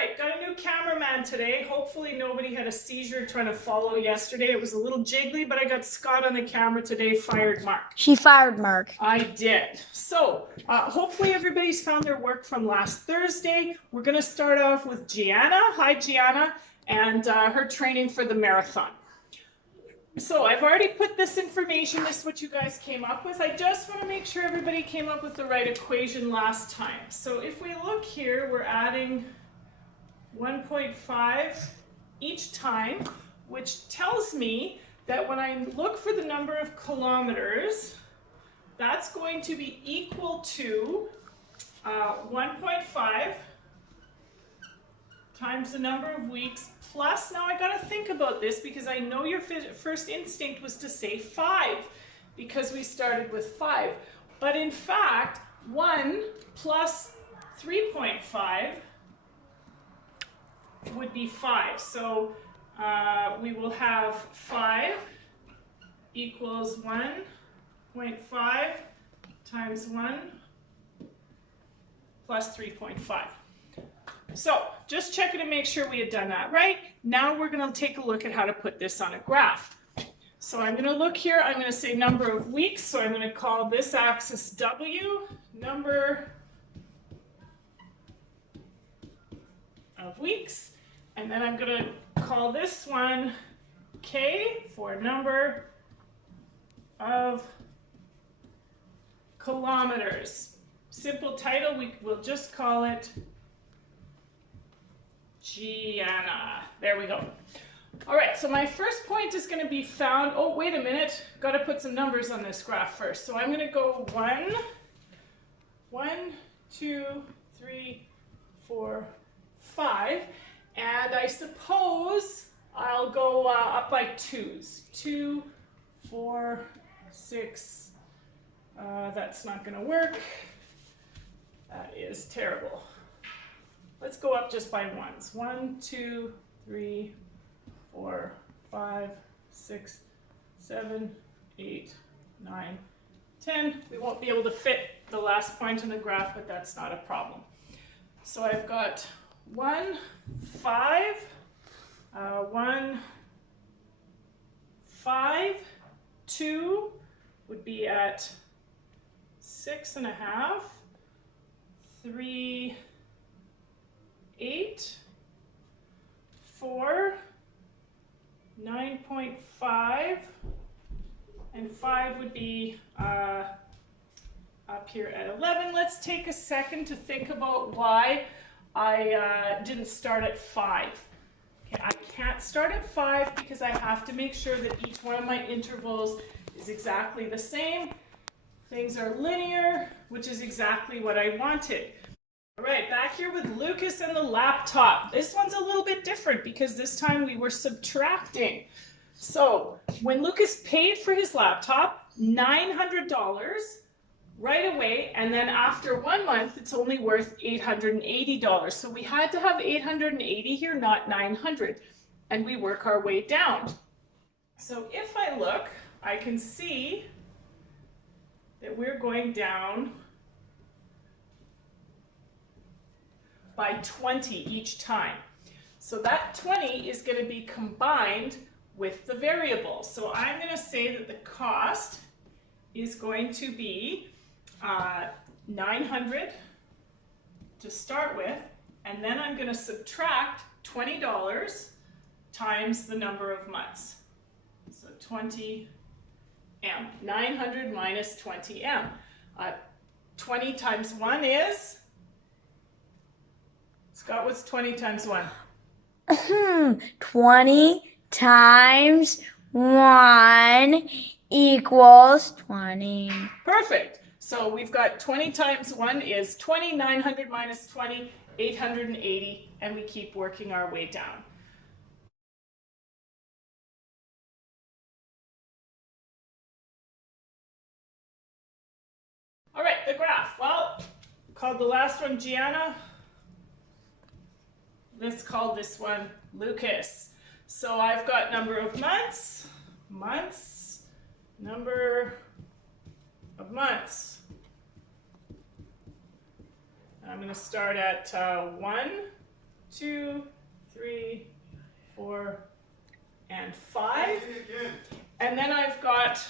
right, got a new cameraman today. Hopefully nobody had a seizure trying to follow yesterday. It was a little jiggly, but I got Scott on the camera today, fired Mark. She fired Mark. I did. So hopefully everybody's found their work from last Thursday. We're going to start off with Gianna. Hi, Gianna, and her training for the marathon. So I've already put this information, this is what you guys came up with. I just want to make sure everybody came up with the right equation last time. So if we look here, we're adding 1.5 each time, which tells me that when I look for the number of kilometers, that's going to be equal to 1.5 times the number of weeks plus, now I got to think about this because I know your first instinct was to say 5 because we started with 5. But in fact, 1 plus 3.5 would be 5. So we will have 5 equals 1.5 times 1 plus 3.5. So just checking to make sure we had done that right. Now we're going to take a look at how to put this on a graph. So I'm going to look here, I'm going to say number of weeks, so I'm going to call this axis W, number of weeks, and then I'm going to call this one K for number of kilometers. Simple title, we will just call it Gianna. There we go. All right, so my first point is going to be found. Oh, wait a minute. Got to put some numbers on this graph first. So I'm going to go 1, 2, 3, 4, 5. And I suppose I'll go up by 2s. 2, 4, 6. That's not going to work. That is terrible. Let's go up just by 1s. 1, 2, 3, 4, 5, 6, 7, 8, 9, 10. We won't be able to fit the last point in the graph, but that's not a problem. So I've got 1, 5, 1, 5, 2 would be at 6.5, 3, 8, 4, 9.5, and 5 would be up here at 11. Let's take a second to think about why I didn't start at 5. Okay, I can't start at 5 because I have to make sure that each one of my intervals is exactly the same. Things are linear, which is exactly what I wanted. All right, back here with Lucas and the laptop. This one's a little bit different because this time we were subtracting. So when Lucas paid for his laptop, $900 right away, and then after 1 month, it's only worth $880. So we had to have 880 here, not 900, and we work our way down. So if I look, I can see that we're going down by 20 each time. So that 20 is going to be combined with the variable. So I'm going to say that the cost is going to be 900 to start with, and then I'm going to subtract $20 times the number of months. So 20M, 900 minus 20M. 20 times 1 is? Scott, what's 20 times 1? 20 times 1 equals 20. Perfect. So we've got 20 times 1 is 20, 900 minus 20, 880, and we keep working our way down. All right, the graph. Well, called the last one Gianna. Let's call this one Lucas. So I've got number of months, number of months. I'm going to start at 1, 2, 3, 4, and 5. And then I've got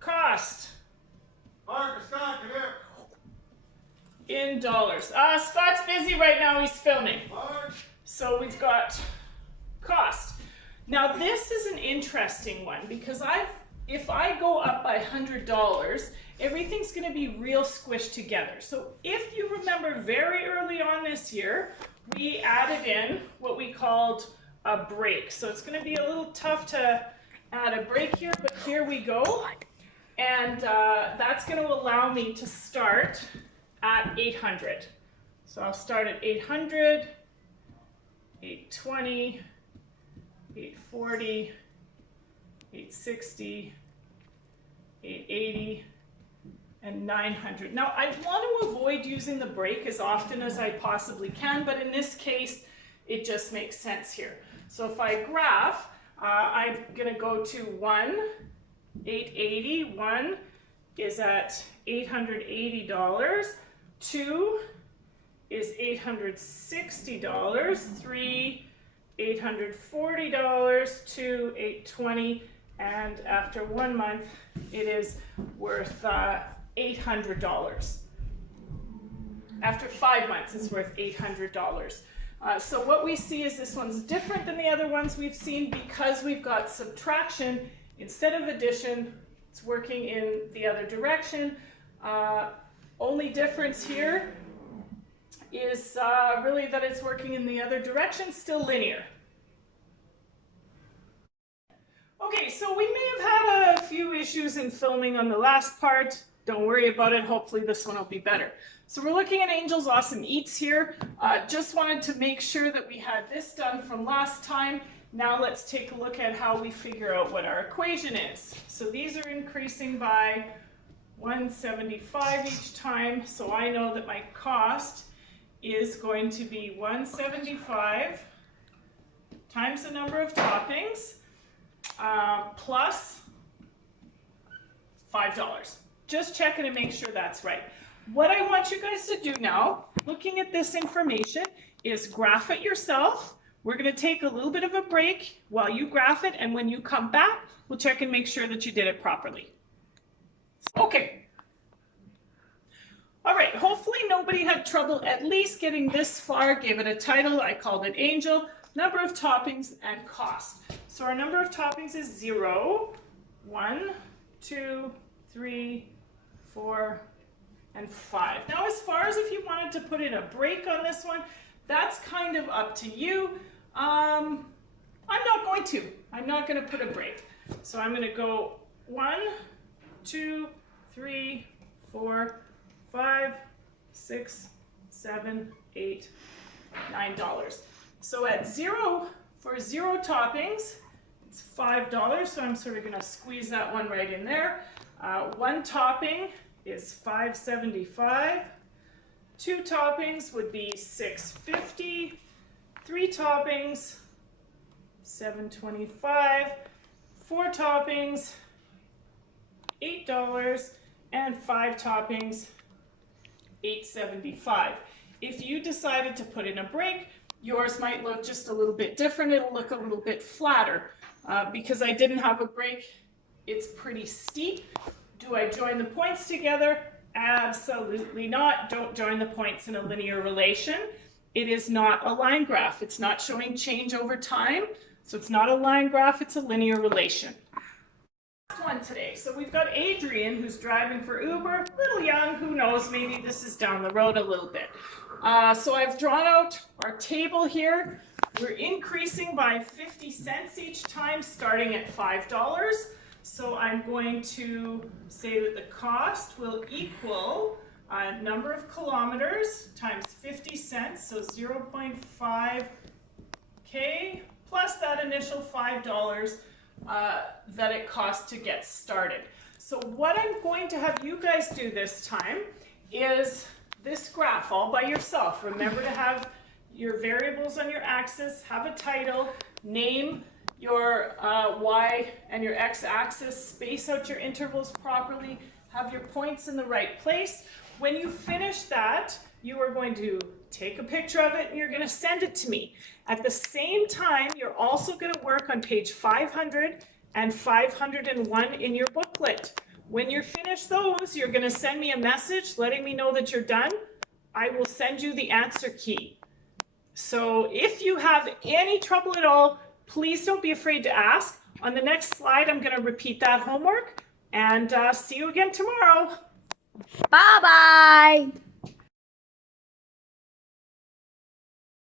cost in dollars. Scott's busy right now, he's filming. So we've got cost. Now this is an interesting one because if I go up by $100, everything's going to be real squished together. So if you remember very early on this year, we added in what we called a break. So it's going to be a little tough to add a break here, but here we go. And that's going to allow me to start at 800. So I'll start at 800, 820, 840, 860, 880, and 900. Now I want to avoid using the break as often as I possibly can, but in this case, it just makes sense here. So if I graph, I'm going to go to 1, 880. 1 is at $880. 2 is $860. 3, $840. 2, $820. And after 1 month, it is worth $800. After 5 months, it's worth $800. So what we see is this one's different than the other ones we've seen because we've got subtraction instead of addition. It's working in the other direction. Only difference here is really that it's working in the other direction, still linear. Okay, so we may have had a few issues in filming on the last part. Don't worry about it. Hopefully this one will be better. So we're looking at Angel's Awesome Eats here. Just wanted to make sure that we had this done from last time. Now let's take a look at how we figure out what our equation is. So these are increasing by 175 each time. So I know that my cost is going to be 175 times the number of toppings plus $5. Just checking to make sure that's right. What I want you guys to do now, looking at this information, is graph it yourself. We're going to take a little bit of a break while you graph it, and when you come back, we'll check and make sure that you did it properly. Okay. All right, hopefully nobody had trouble at least getting this far. Gave it a title. I called it Angel. Number of toppings and cost. So our number of toppings is 0, 1, 2, 3, 4, and 5. Now, as far as if you wanted to put in a break on this one, that's kind of up to you. I'm not going to. I'm not going to put a break. So I'm going to go 1, 2, 3, 4, 5, 6, 7, 8, $9. So at 0, for 0 toppings, it's $5. So I'm sort of going to squeeze that one right in there. 1 topping is $5.75. 2 toppings would be $6.50. 3 toppings, $7.25. 4 toppings, $8, and 5 toppings, $8.75. If you decided to put in a break, yours might look just a little bit different. It'll look a little bit flatter. Because I didn't have a break, it's pretty steep. Do I join the points together? Absolutely not. Don't join the points in a linear relation. It is not a line graph. It's not showing change over time. So it's not a line graph, it's a linear relation. Last one today. So we've got Adrian who's driving for Uber, a little young, who knows, maybe this is down the road a little bit. So I've drawn out our table here. We're increasing by 50 cents each time, starting at $5. So I'm going to say that the cost will equal number of kilometers times 50 cents, so 0.5K plus that initial $5 that it costs to get started. So what I'm going to have you guys do this time is this graph all by yourself. Remember to have your variables on your axis, have a title, name your y and your x axis, space out your intervals properly, have your points in the right place. When you finish that, you are going to take a picture of it and you're going to send it to me. At the same time, you're also going to work on page 500 and 501 in your booklet. When you're finished those, you're going to send me a message letting me know that you're done. I will send you the answer key. So if you have any trouble at all, please don't be afraid to ask. On the next slide, I'm going to repeat that homework, and see you again tomorrow. Bye-bye.